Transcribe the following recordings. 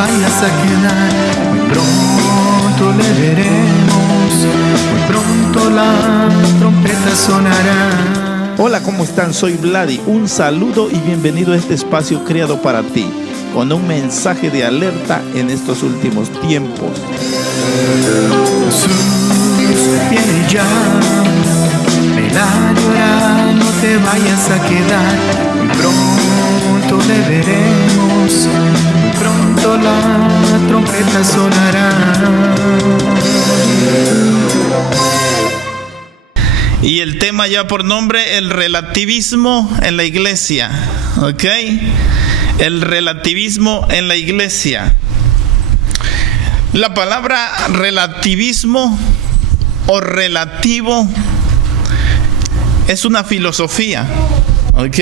vayas a quedar. Muy pronto le veremos, muy pronto la trompeta sonará. Hola, ¿cómo están? Soy Vladi. Un saludo y bienvenido a este espacio creado para ti, con un mensaje de alerta en estos últimos tiempos. Jesús viene ya, ven a llorar, no te vayas a quedar. Muy pronto le veremos, muy pronto la trompeta sonará. Y el tema ya por nombre, el relativismo en la iglesia, ¿ok? El relativismo en la iglesia. La palabra relativismo o relativo es una filosofía, ¿ok?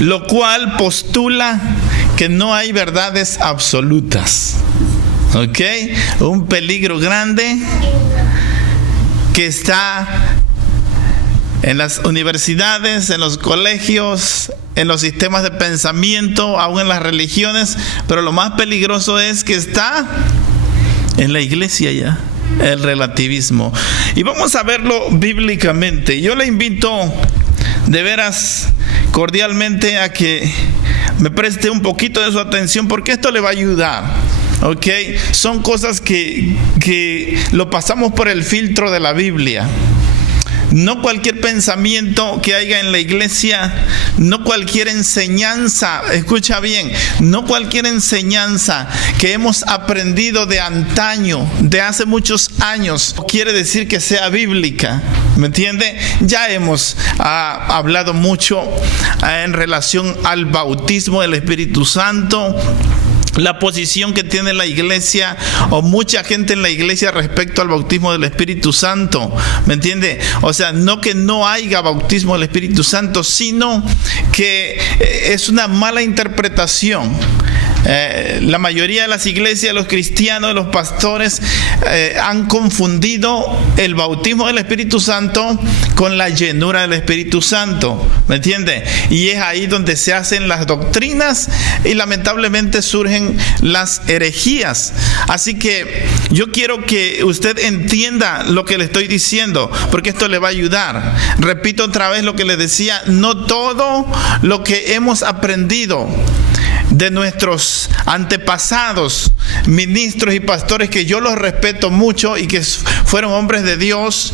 Lo cual postula que no hay verdades absolutas, ¿ok? Un peligro grande que está en las universidades, en los colegios, en los sistemas de pensamiento, aún en las religiones, pero lo más peligroso es que está en la iglesia ya, el relativismo. Y vamos a verlo bíblicamente. Yo le invito de veras cordialmente a que me preste un poquito de su atención, porque esto le va a ayudar. Ok, son cosas que lo pasamos por el filtro de la Biblia. No cualquier pensamiento que haya en la iglesia, no cualquier enseñanza, escucha bien, no cualquier enseñanza que hemos aprendido de antaño, de hace muchos años, quiere decir que sea bíblica. ¿Me entiende? Ya hemos hablado mucho en relación al bautismo del Espíritu Santo, la posición que tiene la iglesia o mucha gente en la iglesia respecto al bautismo del Espíritu Santo. ¿Me entiende? O sea, no que no haya bautismo del Espíritu Santo, sino que es una mala interpretación. La mayoría de las iglesias, los cristianos, los pastores han confundido el bautismo del Espíritu Santo con la llenura del Espíritu Santo, ¿me entiende? Y es ahí donde se hacen las doctrinas y lamentablemente surgen las herejías. Así que yo quiero que usted entienda lo que le estoy diciendo, porque esto le va a ayudar. Repito otra vez lo que le decía: no todo lo que hemos aprendido de nuestros antepasados, ministros y pastores, que yo los respeto mucho y que fueron hombres de Dios,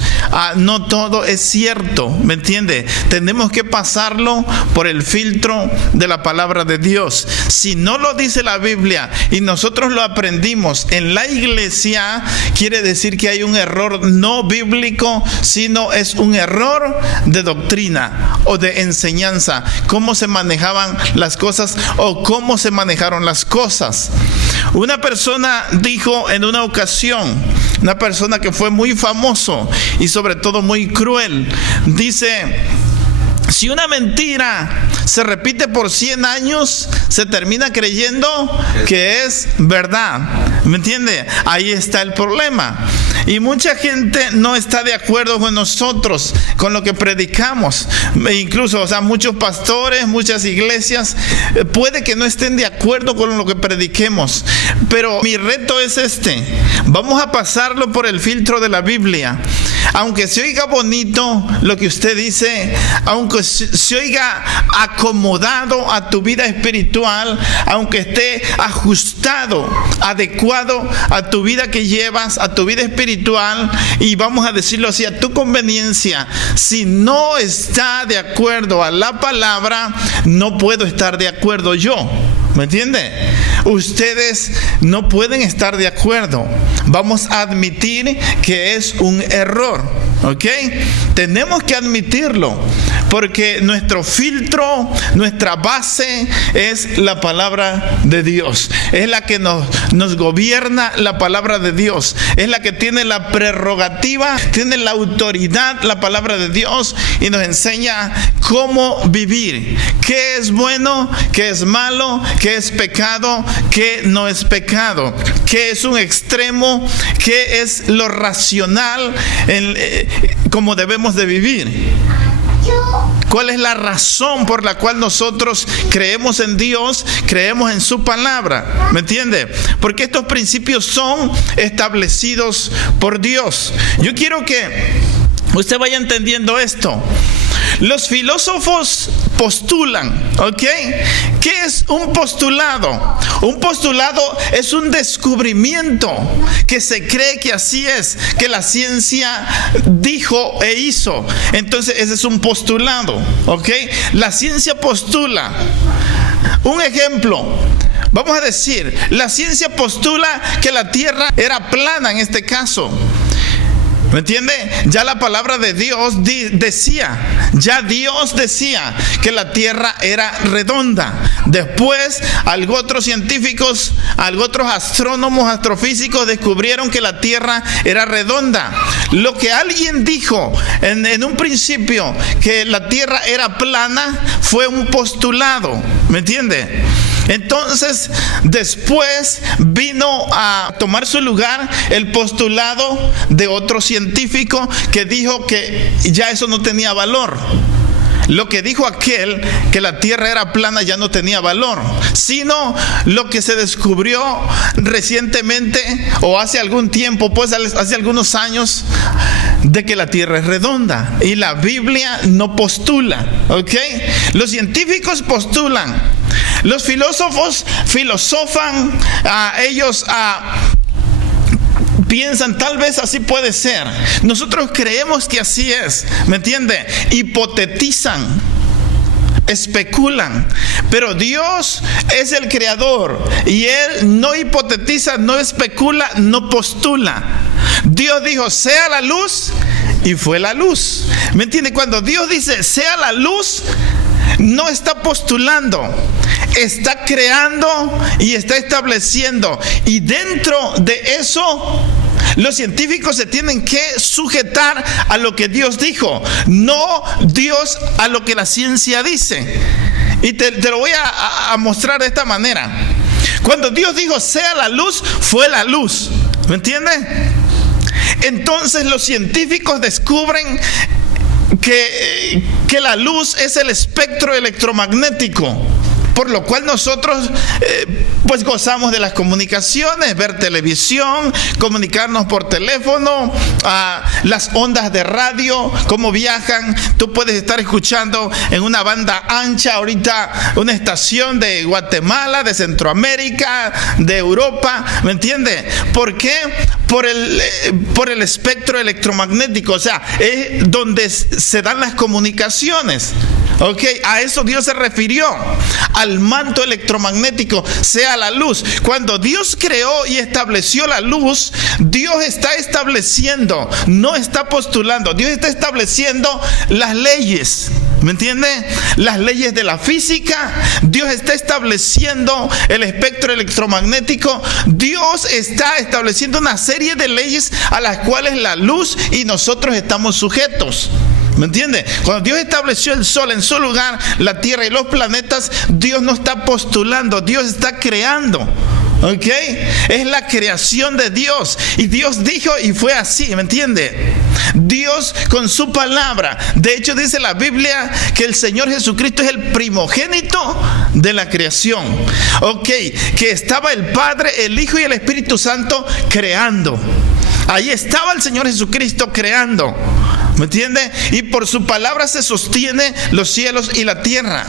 no todo es cierto, ¿me entiende? Tenemos que pasarlo por el filtro de la palabra de Dios. Si no lo dice la Biblia y nosotros lo aprendimos en la iglesia, quiere decir que hay un error no bíblico, sino es un error de doctrina o de enseñanza, cómo se manejaban las cosas o cómo se manejaron las cosas. Una persona dijo en una ocasión, una persona que fue muy famoso y sobre todo muy cruel, dice: si una mentira se repite por 100 años, se termina creyendo que es verdad. ¿Me entiende? Ahí está el problema. Y mucha gente no está de acuerdo con nosotros, con lo que predicamos. Incluso, o sea, muchos pastores, muchas iglesias, puede que no estén de acuerdo con lo que prediquemos. Pero mi reto es este: vamos a pasarlo por el filtro de la Biblia. Aunque se oiga bonito lo que usted dice, aunque se oiga acomodado a tu vida espiritual, aunque esté ajustado, adecuado a tu vida que llevas, a tu vida espiritual, y vamos a decirlo así, a tu conveniencia, si no está de acuerdo a la palabra, no puedo estar de acuerdo yo. ¿Me entiende? Ustedes no pueden estar de acuerdo. Vamos a admitir que es un error, ¿ok? Tenemos que admitirlo, porque nuestro filtro, nuestra base es la palabra de Dios. Es la que nos gobierna, la palabra de Dios. Es la que tiene la prerrogativa, tiene la autoridad, la palabra de Dios, y nos enseña cómo vivir. ¿Qué es bueno? ¿Qué es malo? ¿Qué es pecado? ¿Qué no es pecado? ¿Qué es un extremo? ¿Qué es lo racional como debemos de vivir? cuál es la razón por la cual nosotros creemos en Dios, creemos en su palabra. ¿Me entiende? Porque estos principios son establecidos por Dios. Yo quiero que usted vaya entendiendo esto. Los filósofos postulan, ¿ok? ¿Qué es un postulado? Un postulado es un descubrimiento que se cree que así es, que la ciencia dijo e hizo. Entonces ese es un postulado, ¿ok? La ciencia postula. Un ejemplo, vamos a decir, la ciencia postula que la Tierra era plana en este caso. ¿Me entiende? Ya la palabra de Dios decía que la tierra era redonda. Después, otros científicos, otros astrónomos, astrofísicos descubrieron que la tierra era redonda. Lo que alguien dijo en un principio, que la tierra era plana, fue un postulado. ¿Me entiende? Entonces, después vino a tomar su lugar el postulado de otro científico que dijo que ya eso no tenía valor. Lo que dijo aquel, que la tierra era plana, ya no tenía valor, sino lo que se descubrió recientemente o hace algún tiempo, pues hace algunos años, de que la tierra es redonda. Y la Biblia no postula, ¿ok? Los científicos postulan. Los filósofos filosofan, ellos piensan, tal vez así puede ser. Nosotros creemos que así es, ¿me entiende? Hipotetizan, especulan, pero Dios es el creador y Él no hipotetiza, no especula, no postula. Dios dijo, sea la luz, y fue la luz. ¿Me entiende? Cuando Dios dice, sea la luz, no está postulando, está creando y está estableciendo. Y dentro de eso, los científicos se tienen que sujetar a lo que Dios dijo, no Dios a lo que la ciencia dice. Y te lo voy a mostrar de esta manera. Cuando Dios dijo, sea la luz, fue la luz. ¿Me entiende? Entonces los científicos descubren que la luz es el espectro electromagnético, por lo cual nosotros pues gozamos de las comunicaciones, ver televisión, comunicarnos por teléfono, las ondas de radio, cómo viajan. Tú puedes estar escuchando en una banda ancha ahorita una estación de Guatemala, de Centroamérica, de Europa, ¿me entiende? ¿Por qué? Por el espectro electromagnético, o sea, es donde se dan las comunicaciones. Ok, a eso Dios se refirió, al manto electromagnético, sea la luz. Cuando Dios creó y estableció la luz, Dios está estableciendo, no está postulando, Dios está estableciendo las leyes. ¿Me entiende? Las leyes de la física. Dios está estableciendo el espectro electromagnético. Dios está estableciendo una serie de leyes a las cuales la luz y nosotros estamos sujetos. ¿Me entiende? Cuando Dios estableció el sol en su lugar, la tierra y los planetas, Dios no está postulando, Dios está creando. ¿Ok? Es la creación de Dios. Y Dios dijo y fue así, ¿me entiende? Dios con su palabra. De hecho dice la Biblia que el Señor Jesucristo es el primogénito de la creación. Ok, que estaba el Padre, el Hijo y el Espíritu Santo creando. Ahí estaba el Señor Jesucristo creando. ¿Me entiende? Y por su palabra se sostiene los cielos y la tierra.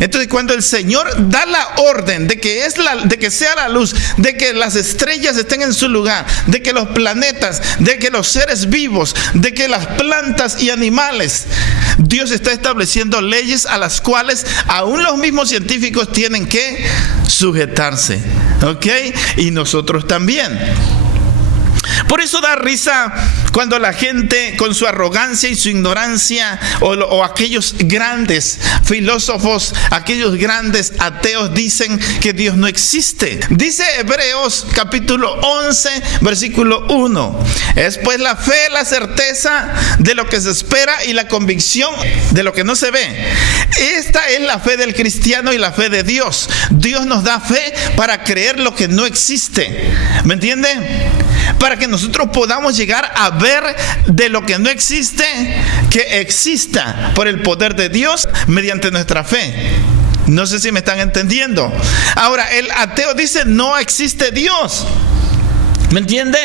Entonces cuando el Señor da la orden de que sea la luz, de que las estrellas estén en su lugar, de que los planetas, de que los seres vivos, de que las plantas y animales, Dios está estableciendo leyes a las cuales aún los mismos científicos tienen que sujetarse. ¿Ok? Y nosotros también. Por eso da risa cuando la gente con su arrogancia y su ignorancia o aquellos grandes filósofos, aquellos grandes ateos dicen que Dios no existe. Dice Hebreos capítulo 11 versículo 1: es pues la fe, la certeza de lo que se espera y la convicción de lo que no se ve. Esta es la fe del cristiano y la fe de Dios. Dios nos da fe para creer lo que no existe. ¿Me entiende? para que nosotros podamos llegar a ver de lo que no existe, que exista por el poder de Dios mediante nuestra fe. No sé si me están entendiendo. Ahora, el ateo dice no existe Dios. ¿Me entiende?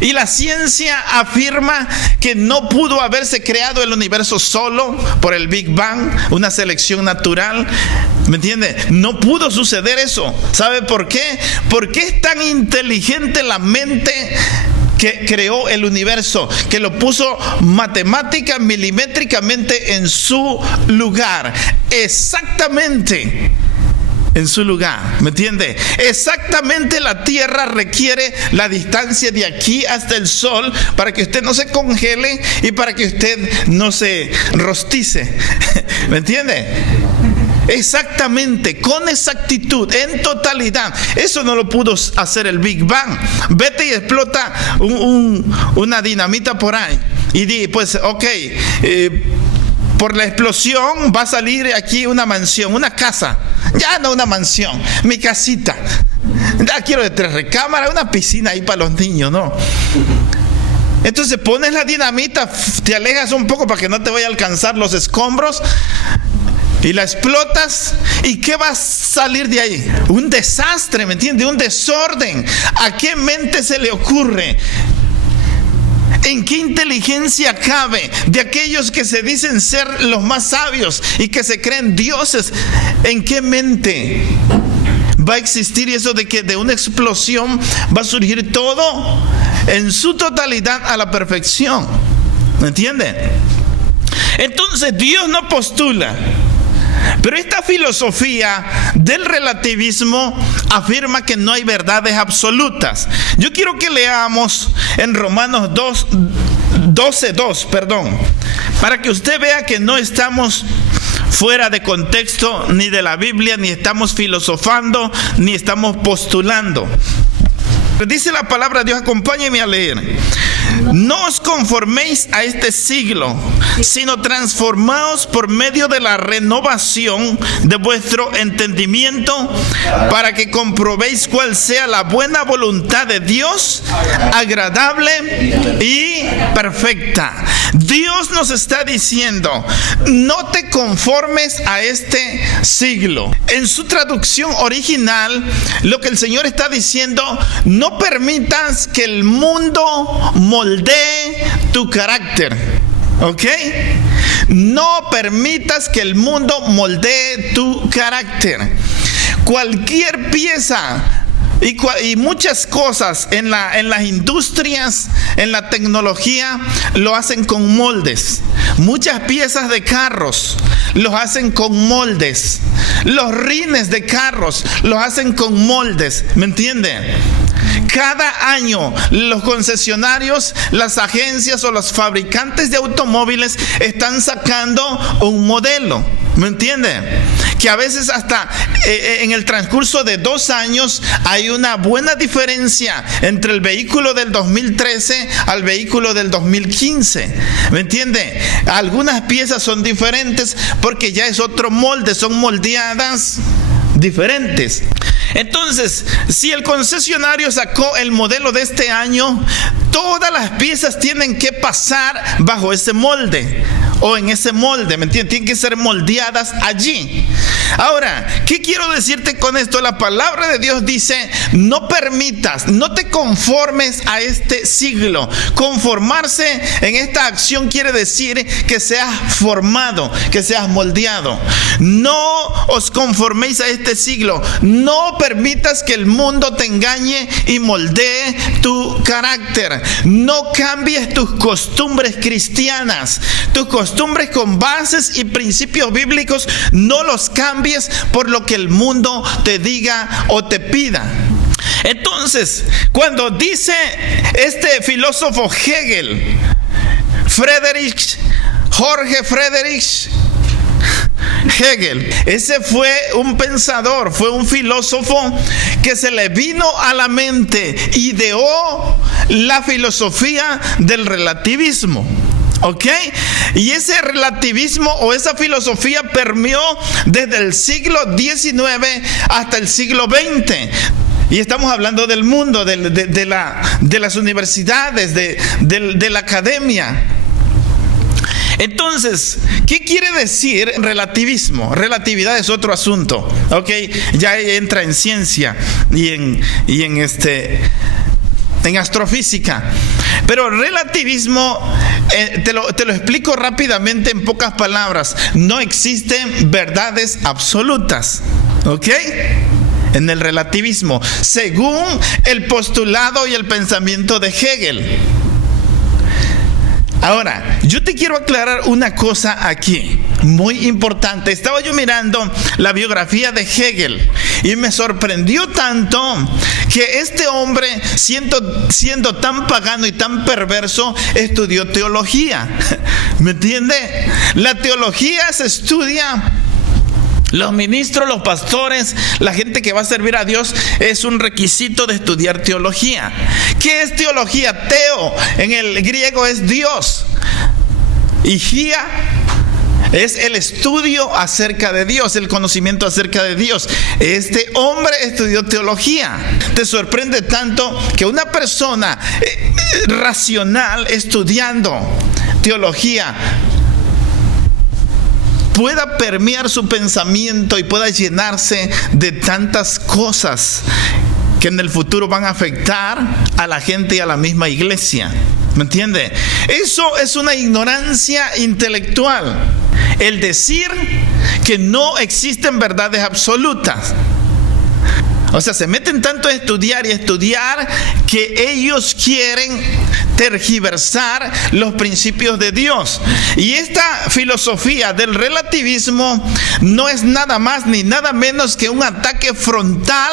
Y la ciencia afirma que no pudo haberse creado el universo solo por el Big Bang, una selección natural. ¿Me entiende? No pudo suceder eso. ¿Sabe por qué? Porque es tan inteligente la mente que creó el universo, que lo puso matemática, milimétricamente en su lugar. Exactamente en su lugar, ¿me entiende? Exactamente la Tierra requiere la distancia de aquí hasta el Sol para que usted no se congele y para que usted no se rostice, ¿me entiende? Exactamente, con exactitud, en totalidad. Eso no lo pudo hacer el Big Bang. Vete y explota una dinamita por ahí y di, pues, ok, por la explosión va a salir aquí una mansión, una casa. Ya no una mansión, mi casita. Ya quiero de 3 recámaras, una piscina ahí para los niños, ¿no? Entonces pones la dinamita, te alejas un poco para que no te vaya a alcanzar los escombros y la explotas. ¿Y qué va a salir de ahí? Un desastre, ¿me entiendes? Un desorden. ¿A qué mente se le ocurre? ¿En qué inteligencia cabe de aquellos que se dicen ser los más sabios y que se creen dioses? ¿En qué mente va a existir eso de que de una explosión va a surgir todo en su totalidad a la perfección? ¿Me entienden? Entonces Dios no postula. Pero esta filosofía del relativismo afirma que no hay verdades absolutas. Yo quiero que leamos en Romanos 12:2, para que usted vea que no estamos fuera de contexto ni de la Biblia, ni estamos filosofando, ni estamos postulando. Dice la palabra de Dios, acompáñenme a leer. No os conforméis a este siglo, sino transformaos por medio de la renovación de vuestro entendimiento, para que comprobéis cuál sea la buena voluntad de Dios, agradable y perfecta. Dios nos está diciendo, no te conformes a este siglo. En su traducción original, lo que el Señor está diciendo, no permitas que el mundo moldee tu carácter. ¿Ok? No permitas que el mundo moldee tu carácter. Cualquier pieza y muchas cosas en las industrias, en la tecnología, lo hacen con moldes. Muchas piezas de carros los hacen con moldes. Los rines de carros los hacen con moldes. ¿Me entienden? Cada año los concesionarios, las agencias o los fabricantes de automóviles están sacando un modelo. ¿Me entienden? Que a veces hasta en el transcurso de 2 años hay una buena diferencia entre el vehículo del 2013 al vehículo del 2015. ¿Me entiende? Algunas piezas son diferentes porque ya es otro molde, son moldeadas diferentes. Entonces, si el concesionario sacó el modelo de este año, todas las piezas tienen que pasar bajo ese molde o en ese molde, ¿me entiendes? Tienen que ser moldeadas allí. Ahora, ¿qué quiero decirte con esto? La palabra de Dios dice, no permitas, no te conformes a este siglo. Conformarse en esta acción quiere decir que seas formado, que seas moldeado. No os conforméis a este siglo. No permitas que el mundo te engañe y moldee tu carácter. No cambies tus costumbres cristianas, tus costumbres con bases y principios bíblicos. No los cambies por lo que el mundo te diga o te pida. Entonces, cuando dice este filósofo Hegel, Jorge Friedrich Hegel, ese fue un pensador, fue un filósofo que se le vino a la mente, ideó la filosofía del relativismo. ¿Ok? Y ese relativismo o esa filosofía permeó desde el siglo XIX hasta el siglo XX. Y estamos hablando del mundo, de las universidades, de la academia. Entonces, ¿qué quiere decir relativismo? Relatividad es otro asunto, ¿ok? Ya entra en ciencia y en astrofísica. Pero relativismo, te lo explico rápidamente en pocas palabras. No existen verdades absolutas, ¿ok? En el relativismo, según el postulado y el pensamiento de Hegel. Ahora, yo te quiero aclarar una cosa aquí, muy importante. Estaba yo mirando la biografía de Hegel y me sorprendió tanto que este hombre, siendo tan pagano y tan perverso, estudió teología. ¿Me entiende? La teología se estudia. Los ministros, los pastores, la gente que va a servir a Dios, es un requisito de estudiar teología. ¿Qué es teología? Teo, en el griego es Dios. Y gia es el estudio acerca de Dios, el conocimiento acerca de Dios. Este hombre estudió teología. Te sorprende tanto que una persona racional estudiando teología pueda permear su pensamiento y pueda llenarse de tantas cosas que en el futuro van a afectar a la gente y a la misma iglesia. ¿Me entiende? Eso es una ignorancia intelectual. El decir que no existen verdades absolutas. O sea, se meten tanto a estudiar y estudiar que ellos quieren tergiversar los principios de Dios. Y esta filosofía del relativismo no es nada más ni nada menos que un ataque frontal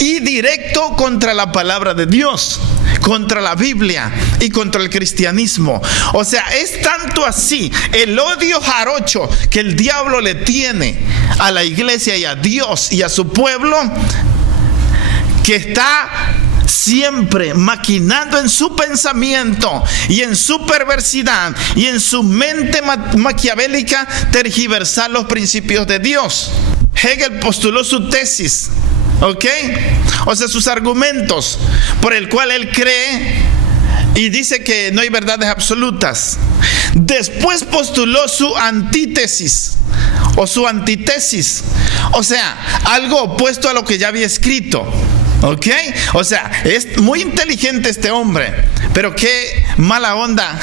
y directo contra la palabra de Dios, contra la Biblia y contra el cristianismo. O sea, es tanto así el odio jarocho que el diablo le tiene a la iglesia y a Dios y a su pueblo, que está siempre maquinando en su pensamiento y en su perversidad y en su mente maquiavélica tergiversar los principios de Dios. Hegel postuló su tesis, ¿ok? O sea, sus argumentos por el cual él cree y dice que no hay verdades absolutas. Después postuló su antítesis o su antitesis, o sea, algo opuesto a lo que ya había escrito. ¿Ok? O sea, es muy inteligente este hombre, pero qué mala onda,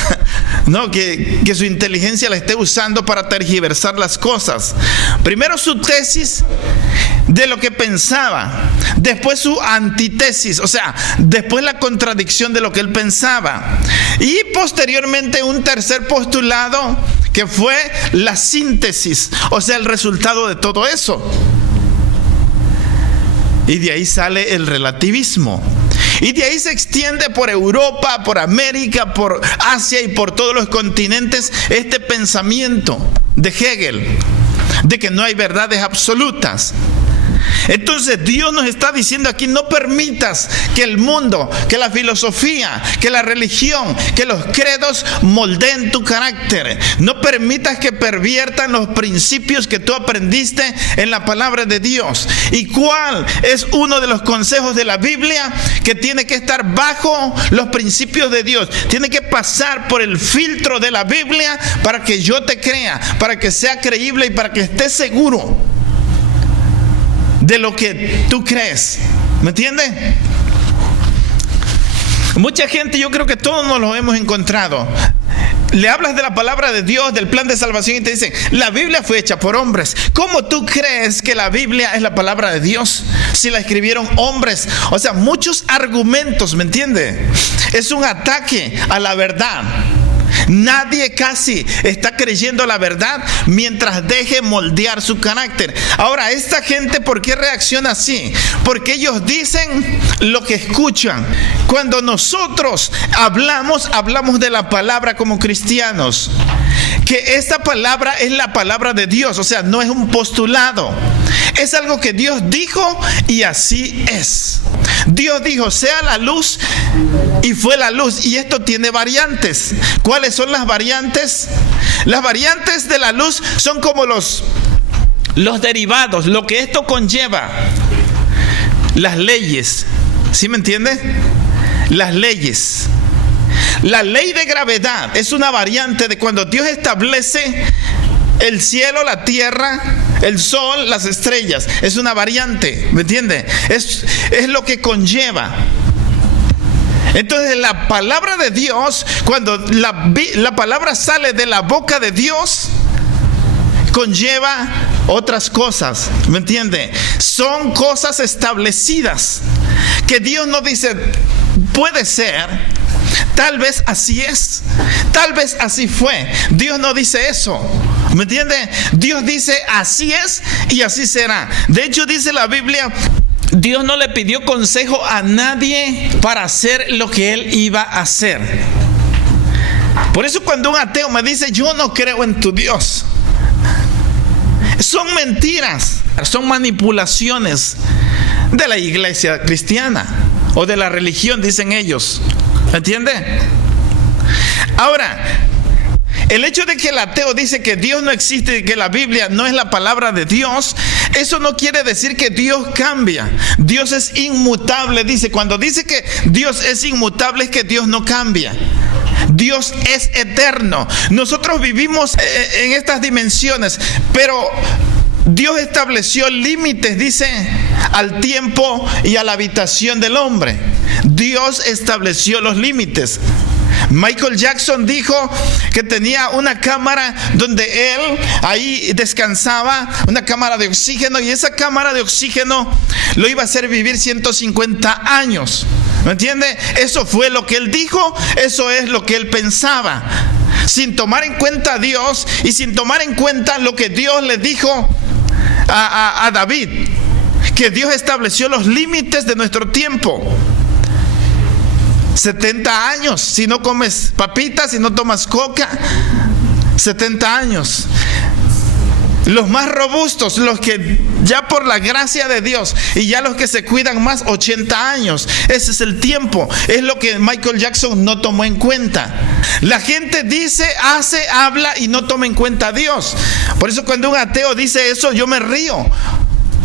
¿no? Que su inteligencia la esté usando para tergiversar las cosas. Primero su tesis de lo que pensaba, después su antítesis, o sea, después la contradicción de lo que él pensaba, y posteriormente un tercer postulado que fue la síntesis, o sea, el resultado de todo eso. Y de ahí sale el relativismo. Y de ahí se extiende por Europa, por América, por Asia y por todos los continentes este pensamiento de Hegel, de que no hay verdades absolutas. Entonces Dios nos está diciendo aquí: no permitas que el mundo, que la filosofía, que la religión, que los credos moldeen tu carácter. No permitas que perviertan los principios que tú aprendiste en la palabra de Dios. ¿Y cuál es uno de los consejos de la Biblia? Que tiene que estar bajo los principios de Dios. Tiene que pasar por el filtro de la Biblia para que yo te crea, para que sea creíble y para que estés seguro de lo que tú crees. ¿Me entiendes? Mucha gente, yo creo que todos nos lo hemos encontrado. Le hablas de la palabra de Dios, del plan de salvación, y te dicen: la Biblia fue hecha por hombres. ¿Cómo tú crees que la Biblia es la palabra de Dios si la escribieron hombres? O sea, muchos argumentos, ¿me entiendes? Es un ataque a la verdad. Nadie casi está creyendo la verdad mientras deje moldear su carácter. Ahora, esta gente, ¿por qué reacciona así? Porque ellos dicen lo que escuchan. Cuando nosotros hablamos de la palabra como cristianos, que esta palabra es la palabra de Dios, o sea, no es un postulado. Es algo que Dios dijo y así es. Dios dijo: sea la luz, y fue la luz. Y esto tiene variantes. ¿Cuáles son las variantes? Las variantes de la luz son como los derivados, lo que esto conlleva. las leyes. ¿Sí me entiende? Las leyes. La ley de gravedad es una variante de cuando Dios establece el cielo, la tierra, el sol, las estrellas. Es una variante, ¿me entiende? Es lo que conlleva. Entonces la palabra de Dios, cuando la palabra sale de la boca de Dios, conlleva otras cosas, ¿me entiende? Son cosas establecidas que Dios no dice, puede ser, tal vez así es, tal vez así fue. Dios no dice eso, ¿me entiende? Dios dice así es y así será. De hecho dice la Biblia, Dios no le pidió consejo a nadie para hacer lo que Él iba a hacer. Por eso cuando un ateo me dice, yo no creo en tu Dios, son mentiras, son manipulaciones de la iglesia cristiana o de la religión, dicen ellos. ¿Entiende? Ahora, el hecho de que el ateo dice que Dios no existe y que la Biblia no es la palabra de Dios, eso no quiere decir que Dios cambia. Dios es inmutable, dice. Cuando dice que Dios es inmutable es que Dios no cambia. Dios es eterno. Nosotros vivimos en estas dimensiones, pero Dios estableció límites, dice, al tiempo y a la habitación del hombre. Dios estableció los límites. Michael Jackson dijo que tenía una cámara donde él ahí descansaba, una cámara de oxígeno, y esa cámara de oxígeno lo iba a hacer vivir 150 años. ¿Me entiende? Eso fue lo que él dijo, eso es lo que él pensaba, sin tomar en cuenta a Dios y sin tomar en cuenta lo que Dios le dijo a David, que Dios estableció los límites de nuestro tiempo. 70 años, si no comes papitas, si no tomas coca, 70 años. Los más robustos, los que ya por la gracia de Dios, y ya los que se cuidan más, 80 años. Ese es el tiempo. Es lo que Michael Jackson no tomó en cuenta. La gente dice, hace, habla y no toma en cuenta a Dios. Por eso cuando un ateo dice eso, yo me río.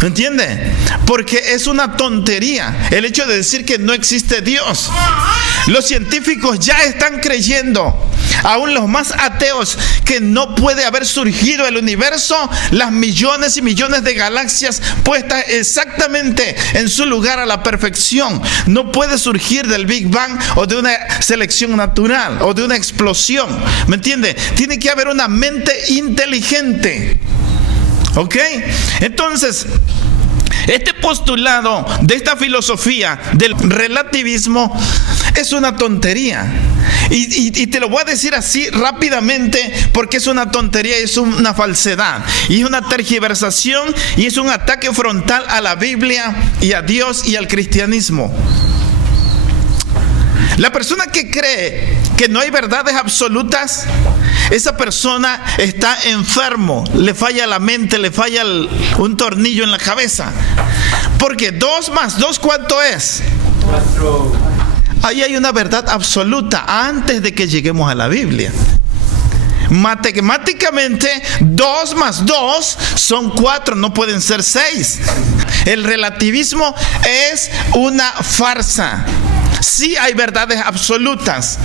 ¿Me entiende? Porque es una tontería el hecho de decir que no existe Dios. Los científicos ya están creyendo, aún los más ateos, que no puede haber surgido el universo, las millones y millones de galaxias puestas exactamente en su lugar a la perfección. No puede surgir del Big Bang o de una selección natural o de una explosión. ¿Me entiende? Tiene que haber una mente inteligente. ¿Ok? Entonces, este postulado de esta filosofía del relativismo es una tontería. Y te lo voy a decir así rápidamente porque es una tontería, es una falsedad. Y es una tergiversación y es un ataque frontal a la Biblia y a Dios y al cristianismo. La persona que cree que no hay verdades absolutas, esa persona está enfermo, le falla la mente, le falla un tornillo en la cabeza. Porque 2 más 2, ¿cuánto es? 4. Ahí hay una verdad absoluta antes de que lleguemos a la Biblia. Matemáticamente 2 más 2 son 4, no pueden ser 6. El relativismo es una farsa. Sí hay verdades absolutas.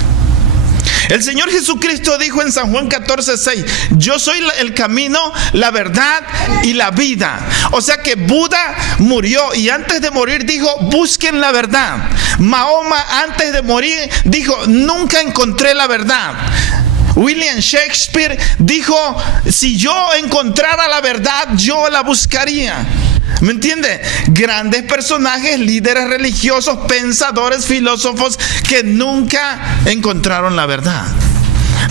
El Señor Jesucristo dijo en San Juan 14:6, yo soy el camino, la verdad y la vida. O sea que Buda murió y antes de morir dijo, busquen la verdad. Mahoma antes de morir dijo, nunca encontré la verdad. William Shakespeare dijo, si yo encontrara la verdad, yo la buscaría. ¿Me entiende? Grandes personajes, líderes religiosos, pensadores, filósofos que nunca encontraron la verdad.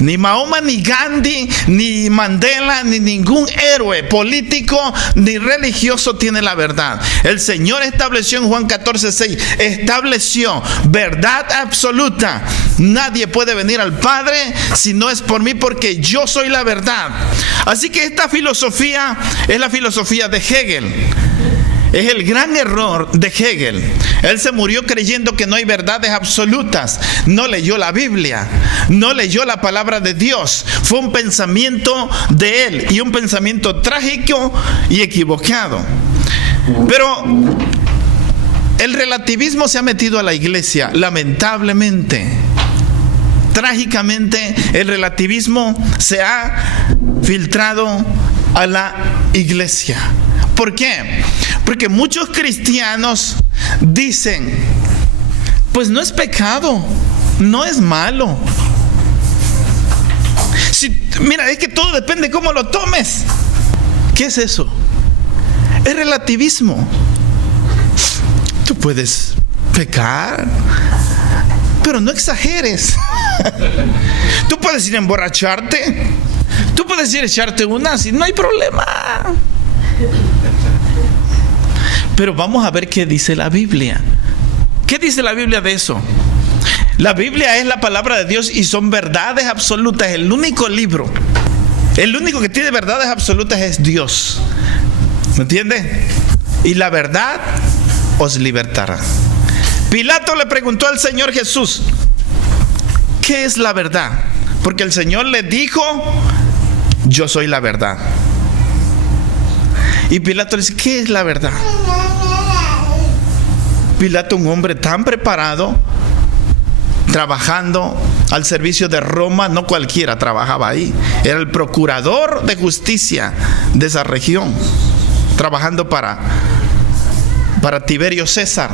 Ni Mahoma, ni Gandhi, ni Mandela, ni ningún héroe político ni religioso tiene la verdad. El Señor estableció en Juan 14:6, estableció verdad absoluta. Nadie puede venir al Padre si no es por mí, porque yo soy la verdad. Así que esta filosofía es la filosofía de Hegel. Es el gran error de Hegel. Él se murió creyendo que no hay verdades absolutas. No leyó la Biblia, no leyó la palabra de Dios. Fue un pensamiento de él y un pensamiento trágico y equivocado. Pero El relativismo se ha metido a la iglesia, lamentablemente. Trágicamente, el relativismo se ha filtrado a la iglesia. ¿Por qué? Porque muchos cristianos dicen, pues no es pecado, no es malo. Mira, es que todo depende de cómo lo tomes. ¿Qué es eso? Es relativismo. Tú puedes pecar, pero no exageres. Tú puedes ir a emborracharte, tú puedes ir a echarte unas y no hay problema. Pero vamos a ver qué dice la Biblia. ¿Qué dice la Biblia de eso? La Biblia es la palabra de Dios y son verdades absolutas. El único libro, el único que tiene verdades absolutas es Dios. ¿Me entiende? Y la verdad os libertará. Pilato le preguntó al Señor Jesús, ¿qué es la verdad? Porque el Señor le dijo, yo soy la verdad. Y Pilato le dice, ¿qué es la verdad? Pilato, un hombre tan preparado, trabajando al servicio de Roma, no cualquiera trabajaba ahí, era el procurador de justicia de esa región, trabajando para Tiberio César.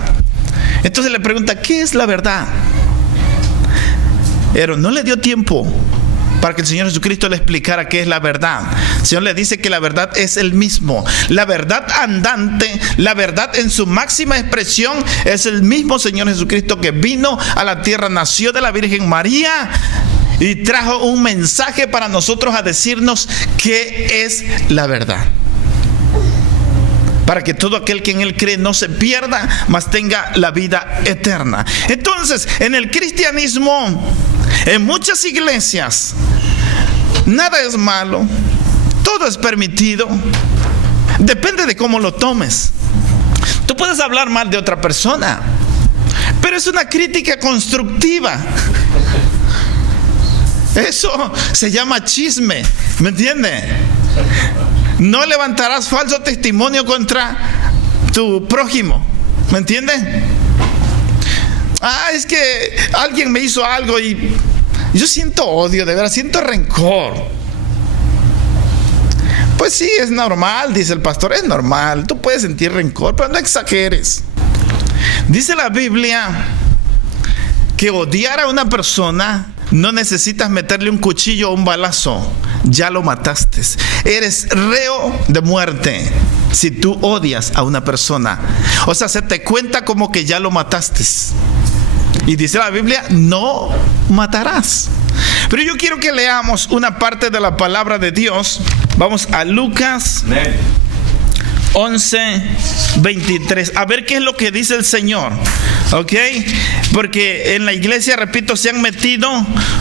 Entonces le pregunta, ¿qué es la verdad? Pero no le dio tiempo para que el Señor Jesucristo le explicara qué es la verdad. El Señor le dice que la verdad es el mismo. La verdad andante, la verdad en su máxima expresión, es el mismo Señor Jesucristo que vino a la tierra, nació de la Virgen María y trajo un mensaje para nosotros a decirnos qué es la verdad, para que todo aquel que en Él cree no se pierda, mas tenga la vida eterna. Entonces, en el cristianismo, en muchas iglesias, nada es malo, todo es permitido. Depende de cómo lo tomes. Tú puedes hablar mal de otra persona, pero es una crítica constructiva. Eso se llama chisme, ¿me entiendes? No levantarás falso testimonio contra tu prójimo, ¿me entiendes? Es que alguien me hizo algo y yo siento odio, de verdad, siento rencor. Pues sí, es normal, dice el pastor, es normal, tú puedes sentir rencor, pero no exageres. Dice la Biblia que odiar a una persona no necesitas meterle un cuchillo o un balazo, ya lo mataste. Eres reo de muerte si tú odias a una persona. O sea, se te cuenta como que ya lo mataste. Y dice la Biblia, no matarás. Pero yo quiero que leamos una parte de la palabra de Dios. Vamos a Lucas 11:23. A ver qué es lo que dice el Señor. ¿Ok? Porque en la iglesia, repito, se han metido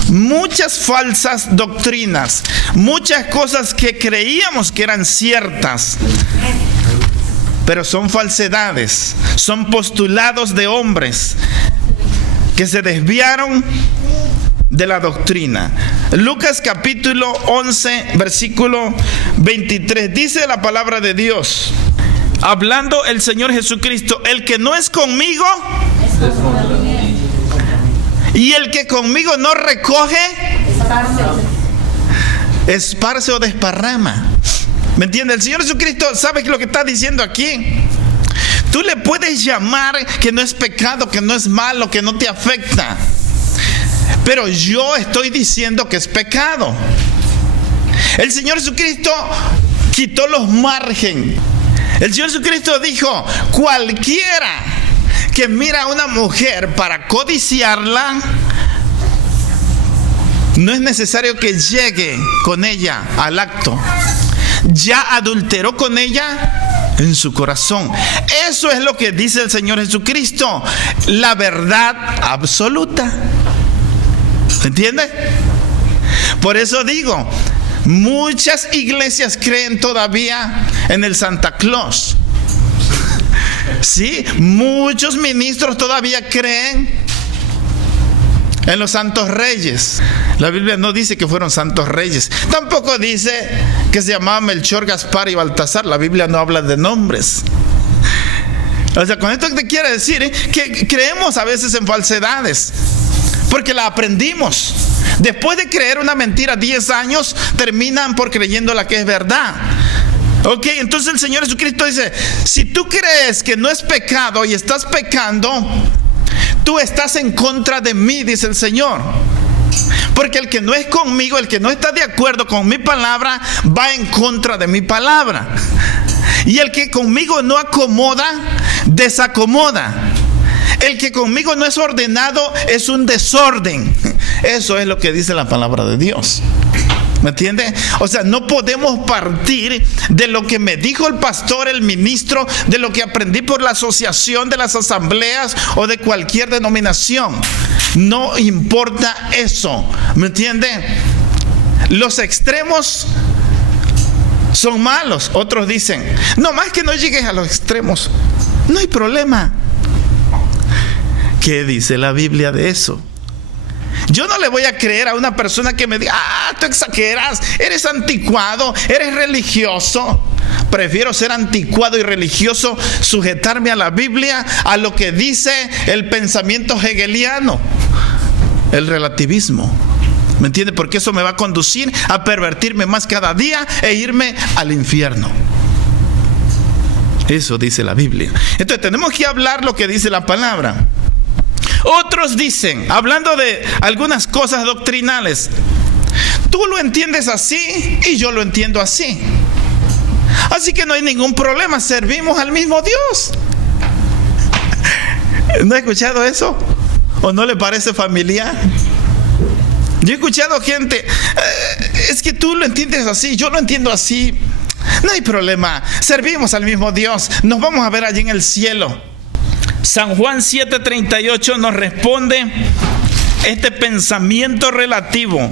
muchas falsas doctrinas, muchas cosas que creíamos que eran ciertas, pero son falsedades, son postulados de hombres que se desviaron de la doctrina. Lucas capítulo 11, versículo 23, dice la palabra de Dios, hablando el Señor Jesucristo, el que no es conmigo y el que conmigo no recoge, esparce o desparrama. ¿Me entiende? El Señor Jesucristo sabe lo que está diciendo aquí. Tú le puedes llamar que no es pecado, que no es malo, que no te afecta, pero yo estoy diciendo que es pecado. El Señor Jesucristo quitó los márgenes. El Señor Jesucristo dijo, cualquiera que mira a una mujer para codiciarla, no es necesario que llegue con ella al acto. Ya adulteró con ella en su corazón. Eso es lo que dice el Señor Jesucristo, la verdad absoluta. ¿Se entiende? Por eso digo, muchas iglesias creen todavía en el Santa Claus. Sí, muchos ministros todavía creen en los santos reyes. La Biblia no dice que fueron santos reyes. Tampoco dice que se llamaban Melchor, Gaspar y Baltasar. La Biblia no habla de nombres. O sea, con esto te quiere decir que creemos a veces en falsedades, porque la aprendimos. Después de creer una mentira 10 años, terminan por creyendo la que es verdad. Ok, entonces el Señor Jesucristo dice, si tú crees que no es pecado y estás pecando, tú estás en contra de mí, dice el Señor. Porque el que no es conmigo, el que no está de acuerdo con mi palabra, va en contra de mi palabra. Y el que conmigo no acomoda, desacomoda. El que conmigo no es ordenado, es un desorden. Eso es lo que dice la palabra de Dios. ¿Me entiende? O sea, no podemos partir de lo que me dijo el pastor, el ministro, de lo que aprendí por la asociación de las asambleas o de cualquier denominación. No importa eso. ¿Me entiende? Los extremos son malos. Otros dicen, no, más que no llegues a los extremos, no hay problema. ¿Qué dice la Biblia de eso? Yo no le voy a creer a una persona que me diga, tú exageras, eres anticuado, eres religioso. Prefiero ser anticuado y religioso, sujetarme a la Biblia, a lo que dice el pensamiento hegeliano, el relativismo. ¿Me entiende? Porque eso me va a conducir a pervertirme más cada día e irme al infierno. Eso dice la Biblia. Entonces tenemos que hablar lo que dice la palabra. Otros dicen, hablando de algunas cosas doctrinales, tú lo entiendes así y yo lo entiendo así. Así que no hay ningún problema, servimos al mismo Dios. ¿No ha escuchado eso? ¿O no le parece familiar? Yo he escuchado gente, es que tú lo entiendes así, yo lo entiendo así. No hay problema, servimos al mismo Dios, nos vamos a ver allí en el cielo. San Juan 7:38 nos responde este pensamiento relativo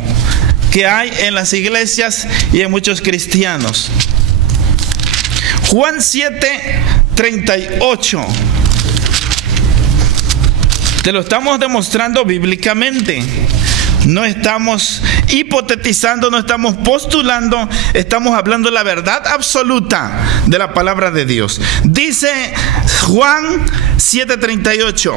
que hay en las iglesias y en muchos cristianos. Juan 7:38. Te lo estamos demostrando bíblicamente. No estamos hipotetizando, no estamos postulando, estamos hablando la verdad absoluta de la palabra de Dios. Dice Juan 7:38,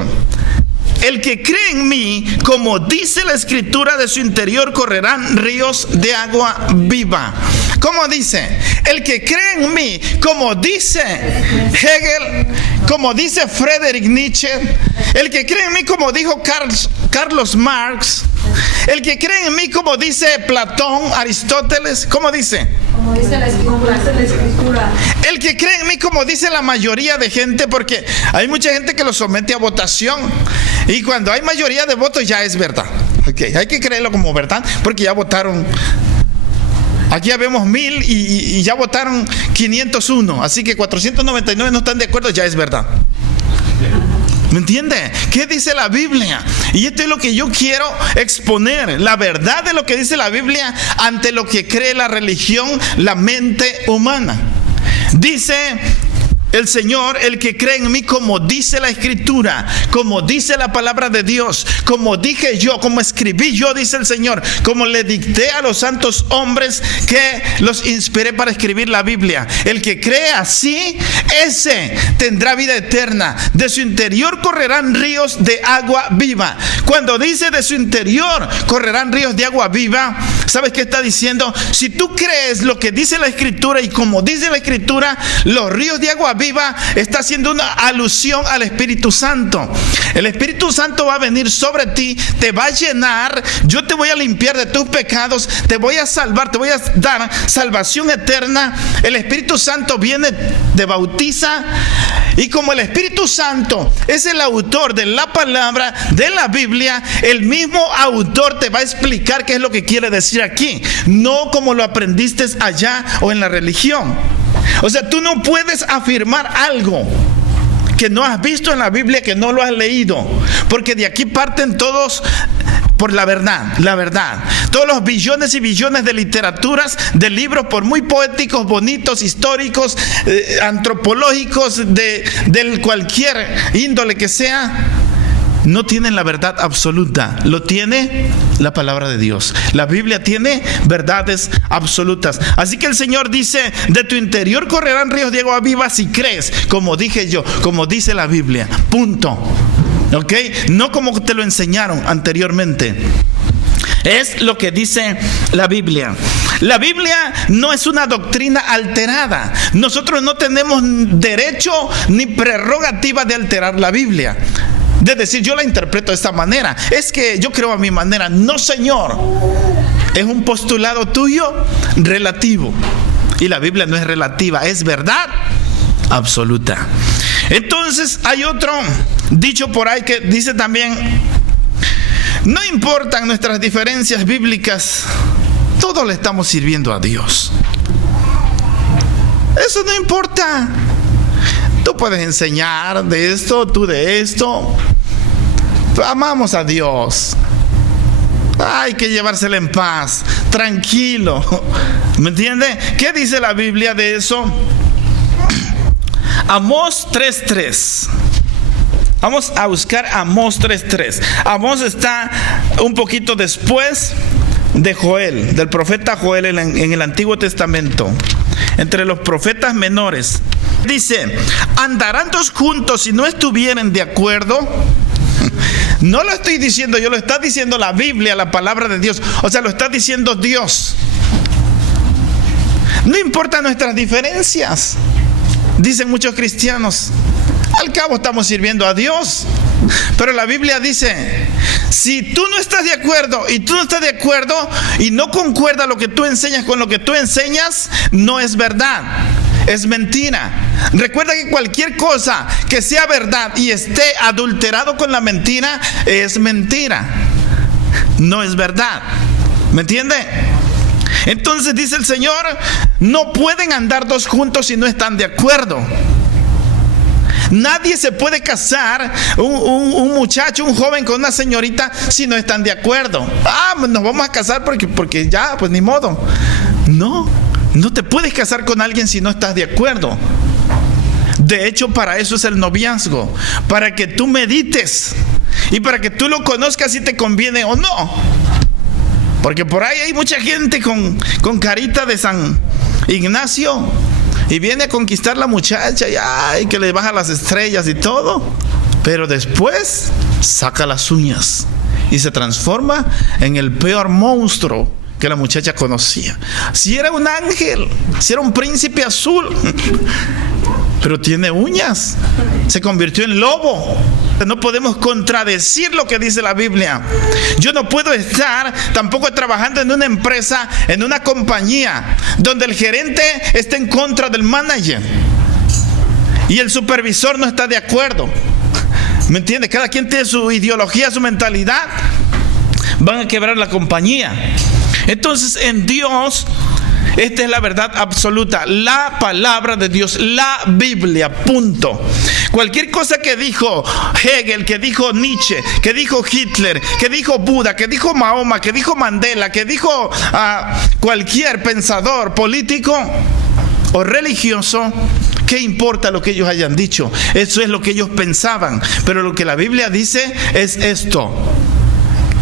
el que cree en mí, como dice la escritura, de su interior correrán ríos de agua viva. ¿Cómo dice? El que cree en mí, como dice Hegel, como dice Friedrich Nietzsche, el que cree en mí, como dijo Carlos Marx, el que cree en mí, como dice Platón, Aristóteles, ¿cómo dice? Como dice la escritura. El que cree en mí, como dice la mayoría de gente, porque hay mucha gente que lo somete a votación, y cuando hay mayoría de votos ya es verdad. Okay, hay que creerlo como verdad, porque ya votaron. Aquí ya vemos 1000 y ya votaron 501, así que 499 no están de acuerdo, ya es verdad. ¿Me entiende? ¿Qué dice la Biblia? Y esto es lo que yo quiero exponer, la verdad de lo que dice la Biblia ante lo que cree la religión, la mente humana. Dice el Señor, el que cree en mí, como dice la escritura, como dice la palabra de Dios, como dije yo, como escribí yo, dice el Señor, como le dicté a los santos hombres que los inspiré para escribir la Biblia. El que cree así, ese tendrá vida eterna. De su interior correrán ríos de agua viva. Cuando dice de su interior correrán ríos de agua viva, ¿sabes qué está diciendo? Si tú crees lo que dice la escritura y como dice la escritura, los ríos de agua viva está haciendo una alusión al Espíritu Santo. El Espíritu Santo va a venir sobre ti, te va a llenar, yo te voy a limpiar de tus pecados, te voy a salvar, te voy a dar salvación eterna. El Espíritu Santo viene, te bautiza, y como el Espíritu Santo es el autor de la palabra de la Biblia, el mismo autor te va a explicar qué es lo que quiere decir aquí, no como lo aprendiste allá o en la religión. O sea, tú no puedes afirmar algo que no has visto en la Biblia, que no lo has leído, porque de aquí parten todos por la verdad, la verdad. Todos los billones y billones de literaturas, de libros, por muy poéticos, bonitos, históricos, antropológicos, de cualquier índole que sea, no tienen la verdad absoluta, lo tiene la palabra de Dios. La Biblia tiene verdades absolutas. Así que el Señor dice: de tu interior correrán ríos de agua viva si crees, como dije yo, como dice la Biblia. Punto. ¿Ok? No como te lo enseñaron anteriormente. Es lo que dice la Biblia. La Biblia no es una doctrina alterada. Nosotros no tenemos derecho ni prerrogativa de alterar la Biblia. De decir, yo la interpreto de esta manera. Es que yo creo a mi manera. No, Señor. Es un postulado tuyo relativo. Y la Biblia no es relativa, es verdad absoluta. Entonces hay otro dicho por ahí que dice también: no importan nuestras diferencias bíblicas, todos le estamos sirviendo a Dios. Eso no importa. Tú puedes enseñar de esto, tú de esto. Amamos a Dios. Hay que llevársela en paz, tranquilo. ¿Me entiende? ¿Qué dice la Biblia de eso? Amós 3:3. Vamos a buscar Amós 3:3. Amós está un poquito después de Joel, del profeta Joel en el Antiguo Testamento, entre los profetas menores. Dice: ¿andarán dos juntos si no estuvieren de acuerdo? No lo estoy diciendo yo, lo está diciendo la Biblia, la palabra de Dios. O sea, lo está diciendo Dios. No importan nuestras diferencias, dicen muchos cristianos. Al cabo estamos sirviendo a Dios. Pero la Biblia dice: si tú no estás de acuerdo y tú no estás de acuerdo y no concuerda lo que tú enseñas con lo que tú enseñas, no es verdad, es mentira. Recuerda que cualquier cosa que sea verdad y esté adulterado con la mentira es mentira, no es verdad. ¿Me entiende? Entonces dice el Señor: no pueden andar dos juntos si no están de acuerdo. Nadie se puede casar, un muchacho, un joven con una señorita, si no están de acuerdo. Nos vamos a casar porque ya, pues ni modo. No te puedes casar con alguien si no estás de acuerdo. De hecho, para eso es el noviazgo, para que tú medites y para que tú lo conozcas si te conviene o no. Porque por ahí hay mucha gente con carita de San Ignacio y viene a conquistar la muchacha y que le baja las estrellas y todo, pero después saca las uñas y se transforma en el peor monstruo que la muchacha conocía. Si era un ángel, si era un príncipe azul, pero tiene uñas, se convirtió en lobo. No podemos contradecir lo que dice la Biblia. Yo no puedo estar tampoco trabajando en una empresa, en una compañía, donde el gerente está en contra del manager y el supervisor no está de acuerdo. ¿Me entiende? Cada quien tiene su ideología, su mentalidad. Van a quebrar la compañía. Entonces, en Dios, esta es la verdad absoluta, la palabra de Dios, la Biblia, punto. Cualquier cosa que dijo Hegel, que dijo Nietzsche, que dijo Hitler, que dijo Buda, que dijo Mahoma, que dijo Mandela, que dijo cualquier pensador político o religioso, ¿qué importa lo que ellos hayan dicho? Eso es lo que ellos pensaban. Pero lo que la Biblia dice es esto: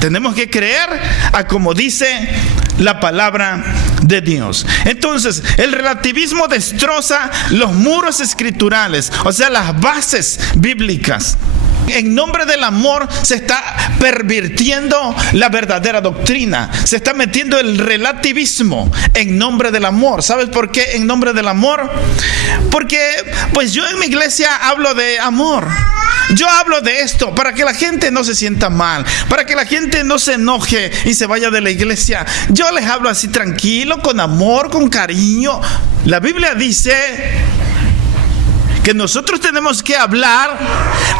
tenemos que creer a como dice la palabra de Dios. Entonces, el relativismo destroza los muros escriturales, o sea, las bases bíblicas. En nombre del amor se está pervirtiendo la verdadera doctrina. Se está metiendo el relativismo en nombre del amor. ¿Sabes por qué en nombre del amor? Porque pues yo en mi iglesia hablo de amor. Yo hablo de esto para que la gente no se sienta mal, para que la gente no se enoje y se vaya de la iglesia. Yo les hablo así tranquilo, con amor, con cariño. La Biblia dice que nosotros tenemos que hablar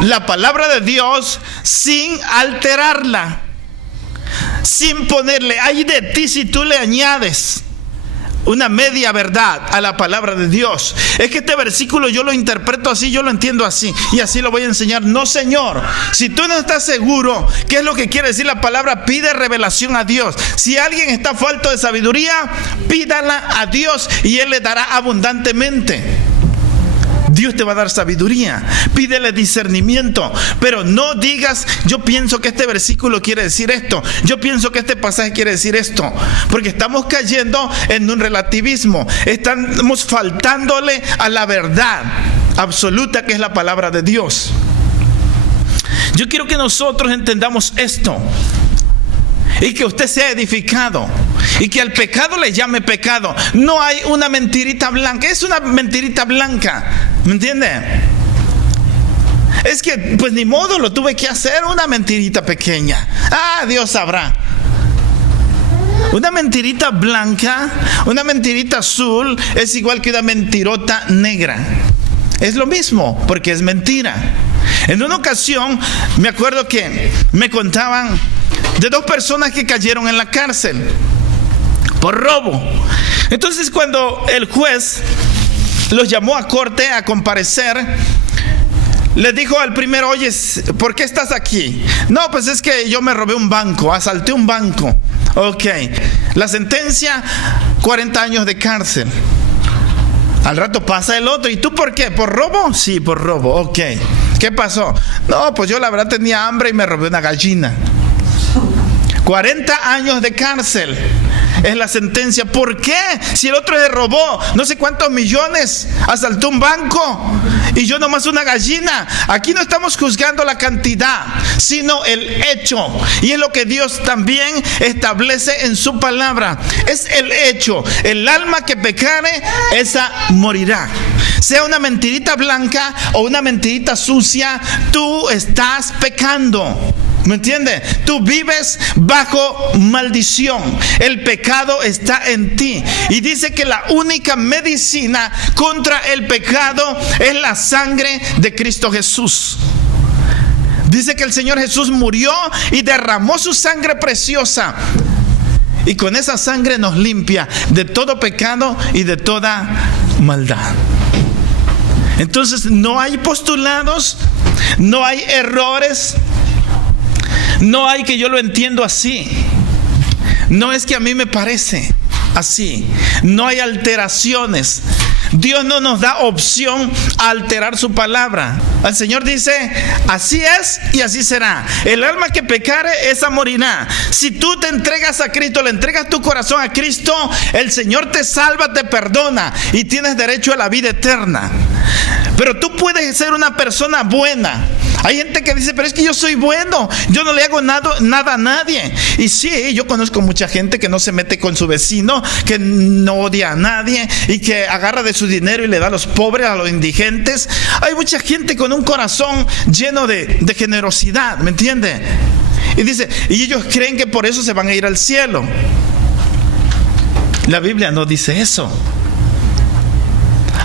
la palabra de Dios sin alterarla, sin ponerle ay de ti si tú le añades una media verdad a la palabra de Dios. Es que este versículo yo lo interpreto así, yo lo entiendo así y así lo voy a enseñar. No, Señor, si tú no estás seguro qué es lo que quiere decir la palabra, pide revelación a Dios. Si alguien está falto de sabiduría, pídala a Dios y Él le dará abundantemente. Dios te va a dar sabiduría. Pídele discernimiento, pero no digas, yo pienso que este versículo quiere decir esto, yo pienso que este pasaje quiere decir esto, porque estamos cayendo en un relativismo. Estamos faltándole a la verdad absoluta, que es la palabra de Dios. Yo quiero que nosotros entendamos esto, y que usted sea edificado, y que al pecado le llame pecado. No hay una mentirita blanca. Es una mentirita blanca, ¿me entiende? Es que pues ni modo, lo tuve que hacer, una mentirita pequeña. Dios sabrá. Una mentirita blanca, una mentirita azul es igual que una mentirota negra. Es lo mismo, porque es mentira. En una ocasión me acuerdo que me contaban de 2 personas que cayeron en la cárcel por robo. Entonces, cuando el juez los llamó a corte a comparecer, le dijo al primero: oye, ¿por qué estás aquí? No, pues es que yo me robé un banco, asalté un banco. Ok, la sentencia, 40 años de cárcel. Al rato pasa el otro: ¿y tú por qué? ¿Por robo? Sí, por robo. Ok, ¿qué pasó? No, pues yo la verdad tenía hambre y me robé una gallina. 40 años de cárcel es la sentencia. ¿Por qué? Si el otro le robó no sé cuántos millones, asaltó un banco, y yo nomás una gallina. Aquí no estamos juzgando la cantidad, sino el hecho. Y es lo que Dios también establece en su palabra. Es el hecho. El alma que pecare, esa morirá. Sea una mentirita blanca o una mentirita sucia, tú estás pecando. ¿Me entiendes? Tú vives bajo maldición. El pecado está en ti. Y dice que la única medicina contra el pecado es la sangre de Cristo Jesús. Dice que el Señor Jesús murió y derramó su sangre preciosa. Y con esa sangre nos limpia de todo pecado y de toda maldad. Entonces no hay postulados, no hay errores. No hay que yo lo entiendo así. No es que a mí me parece así. No hay alteraciones. Dios no nos da opción a alterar su palabra. El Señor dice: así es y así será. El alma que pecare, esa morirá. Si tú te entregas a Cristo, le entregas tu corazón a Cristo, el Señor te salva, te perdona y tienes derecho a la vida eterna. Pero tú puedes ser una persona buena. Hay gente que dice: pero es que yo soy bueno, yo no le hago nada a nadie. Y sí, yo conozco mucha gente que no se mete con su vecino, que no odia a nadie y que agarra de su dinero y le da a los pobres, a los indigentes. Hay mucha gente con un corazón lleno de generosidad, ¿me entiende? Y dice, y ellos creen que por eso se van a ir al cielo. La Biblia no dice eso.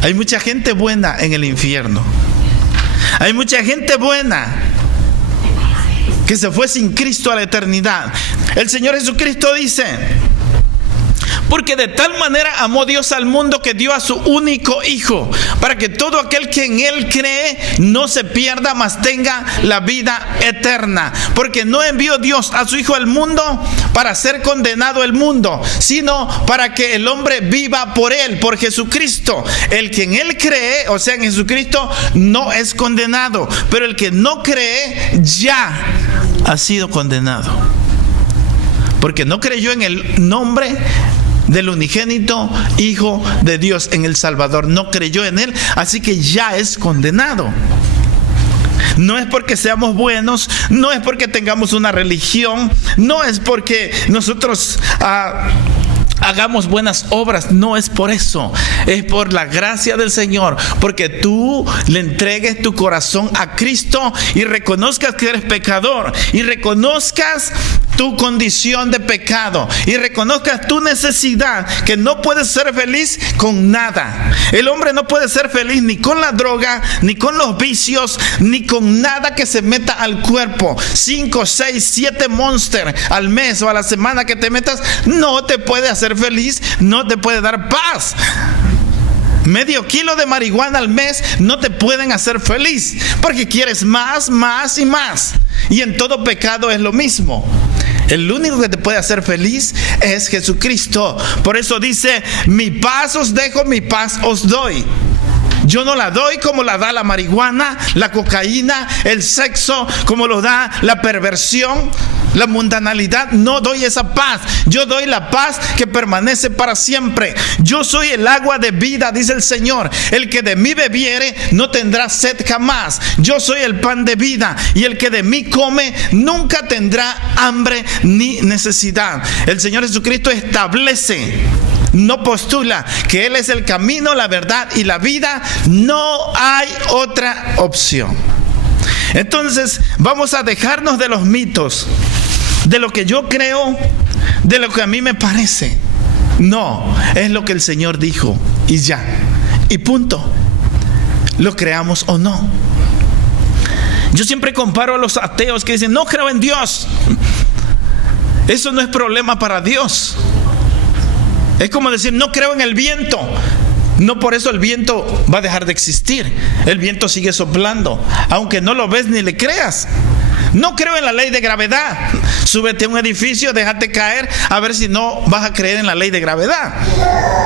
Hay mucha gente buena en el infierno. Hay mucha gente buena que se fue sin Cristo a la eternidad. El Señor Jesucristo dice: porque de tal manera amó Dios al mundo que dio a su único Hijo, para que todo aquel que en Él cree no se pierda, mas tenga la vida eterna. Porque no envió Dios a su Hijo al mundo para ser condenado el mundo, sino para que el hombre viva por Él, por Jesucristo. El que en Él cree, o sea en Jesucristo, no es condenado, pero el que no cree ya ha sido condenado, porque no creyó en el nombre del unigénito Hijo de Dios, en el Salvador. No creyó en Él, así que ya es condenado. No es porque seamos buenos, no es porque tengamos una religión, no es porque nosotros hagamos buenas obras, no es por eso. Es por la gracia del Señor, porque tú le entregues tu corazón a Cristo y reconozcas que eres pecador, y reconozcas tu condición de pecado, y reconozcas tu necesidad, que no puedes ser feliz con nada. El hombre no puede ser feliz ni con la droga, ni con los vicios, ni con nada que se meta al cuerpo. 5, 6, 7 Monster al mes o a la semana que te metas no te puede hacer feliz, no te puede dar paz. Medio kilo de marihuana al mes no te pueden hacer feliz, porque quieres más, más y más. Y en todo pecado es lo mismo. El único que te puede hacer feliz es Jesucristo. Por eso dice: mi paz os dejo, mi paz os doy. Yo no la doy como la da la marihuana, la cocaína, el sexo, como lo da la perversión, la mundanalidad. No doy esa paz. Yo doy la paz que permanece para siempre. Yo soy el agua de vida, dice el Señor. El que de mí bebiere no tendrá sed jamás. Yo soy el pan de vida, y el que de mí come nunca tendrá hambre ni necesidad. El Señor Jesucristo establece, no postula, que Él es el camino, la verdad y la vida. No hay otra opción. Entonces vamos a dejarnos de los mitos, de lo que yo creo, de lo que a mí me parece. No, es lo que el Señor dijo y ya, y punto. Lo creamos o no. Yo siempre comparo a los ateos que dicen: no creo en Dios. Eso no es problema para Dios. Es como decir: no creo en el viento. No por eso el viento va a dejar de existir. El viento sigue soplando, aunque no lo ves ni le creas. No creo en la ley de gravedad. Súbete a un edificio, déjate caer, a ver si no vas a creer en la ley de gravedad.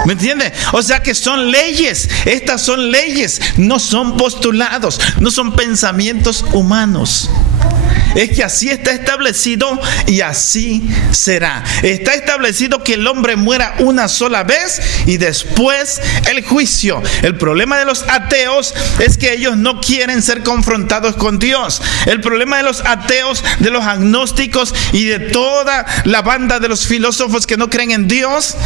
¿Me entiendes? O sea que son leyes. Estas son leyes, no son postulados, no son pensamientos humanos. Es que así está establecido y así será. Está establecido que el hombre muera una sola vez y después el juicio. El problema de los ateos es que ellos no quieren ser confrontados con Dios. El problema de los ateos, de los agnósticos y de toda la banda de los filósofos que no creen en Dios,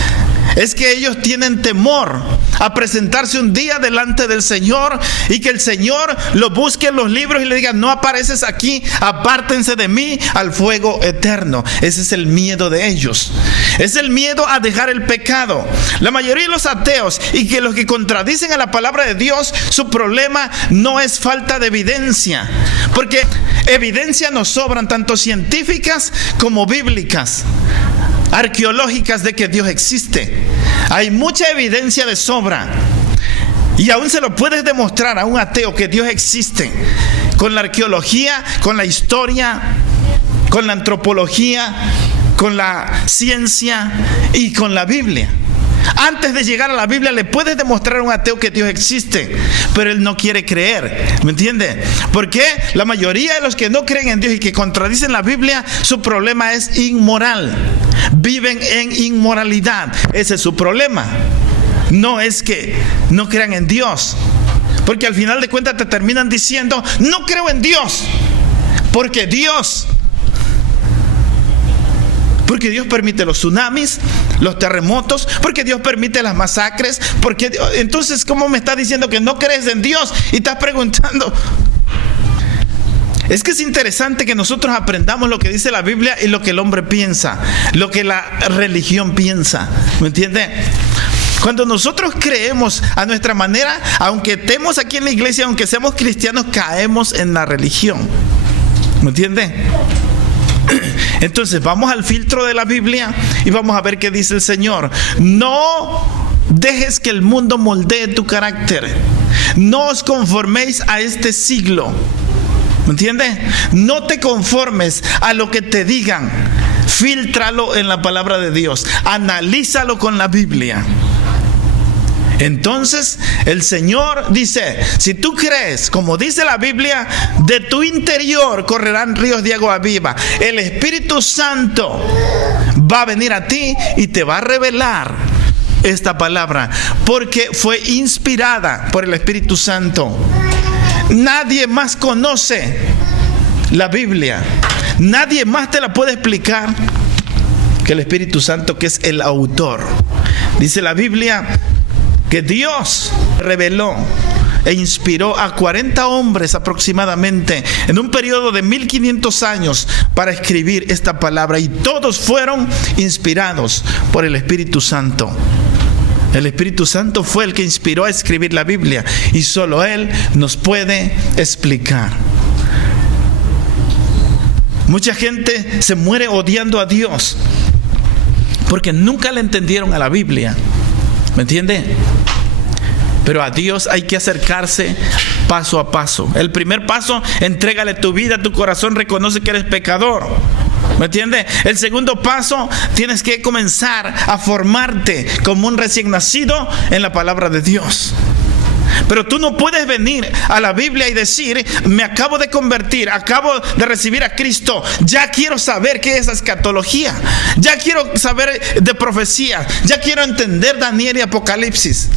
es que ellos tienen temor a presentarse un día delante del Señor y que el Señor lo busque en los libros y le diga: no apareces aquí, apártense de mí al fuego eterno. Ese es el miedo de ellos. Es el miedo a dejar el pecado. La mayoría de los ateos y que los que contradicen a la palabra de Dios, su problema no es falta de evidencia, porque evidencia nos sobran, tanto científicas como bíblicas, arqueológicas, de que Dios existe. Hay mucha evidencia de sobra, y aún se lo puedes demostrar a un ateo que Dios existe, con la arqueología, con la historia, con la antropología, con la ciencia y con la Biblia. Antes de llegar a la Biblia le puedes demostrar a un ateo que Dios existe, pero él no quiere creer. ¿Me entiende? Porque la mayoría de los que no creen en Dios y que contradicen la Biblia, su problema es inmoral. Viven en inmoralidad. Ese es su problema. No es que no crean en Dios, porque al final de cuentas te terminan diciendo: no creo en Dios, porque Dios permite los tsunamis, los terremotos, porque Dios permite las masacres, porque entonces, ¿cómo me estás diciendo que no crees en Dios? Y estás preguntando. Es que es interesante que nosotros aprendamos lo que dice la Biblia y lo que el hombre piensa, lo que la religión piensa. ¿Me entiende? Cuando nosotros creemos a nuestra manera, aunque estemos aquí en la iglesia, aunque seamos cristianos, caemos en la religión. ¿Me entiende? Entonces vamos al filtro de la Biblia y vamos a ver qué dice el Señor. No dejes que el mundo moldee tu carácter. No os conforméis a este siglo. ¿Me entiendes? No te conformes a lo que te digan. Fíltralo en la palabra de Dios. Analízalo con la Biblia. Entonces el Señor dice: si tú crees, como dice la Biblia, de tu interior correrán ríos de agua viva. El Espíritu Santo va a venir a ti y te va a revelar esta palabra, porque fue inspirada por el Espíritu Santo. Nadie más conoce la Biblia, nadie más te la puede explicar que el Espíritu Santo, que es el autor. Dice la Biblia que Dios reveló e inspiró a 40 hombres aproximadamente en un periodo de 1500 años para escribir esta palabra, y todos fueron inspirados por el Espíritu Santo. El Espíritu Santo fue el que inspiró a escribir la Biblia, y solo Él nos puede explicar. Mucha gente se muere odiando a Dios porque nunca le entendieron a la Biblia. ¿Me entiende? Pero a Dios hay que acercarse paso a paso. El primer paso: entrégale tu vida, tu corazón, reconoce que eres pecador. ¿Me entiendes? El segundo paso: tienes que comenzar a formarte como un recién nacido en la palabra de Dios. Pero tú no puedes venir a la Biblia y decir, me acabo de convertir, acabo de recibir a Cristo, ya quiero saber qué es escatología, ya quiero saber de profecía, ya quiero entender Daniel y Apocalipsis.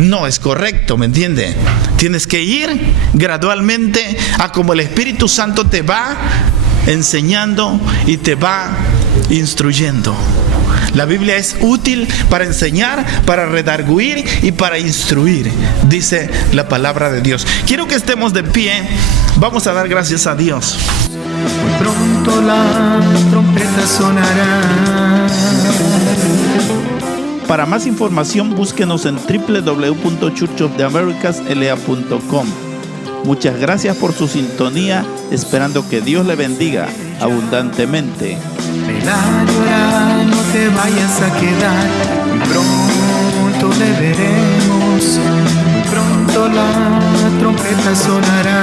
No es correcto, ¿me entiende? Tienes que ir gradualmente a como el Espíritu Santo te va enseñando y te va instruyendo. La Biblia es útil para enseñar, para redarguir y para instruir, dice la palabra de Dios. Quiero que estemos de pie. Vamos a dar gracias a Dios. Muy pronto la trompeta sonará. Para más información, búsquenos en www.churchoftheamericasla.com. Muchas gracias por su sintonía, esperando que Dios le bendiga abundantemente. Ven a llorar, no te vayas a quedar. Muy pronto le veremos. Muy pronto la trompeta sonará.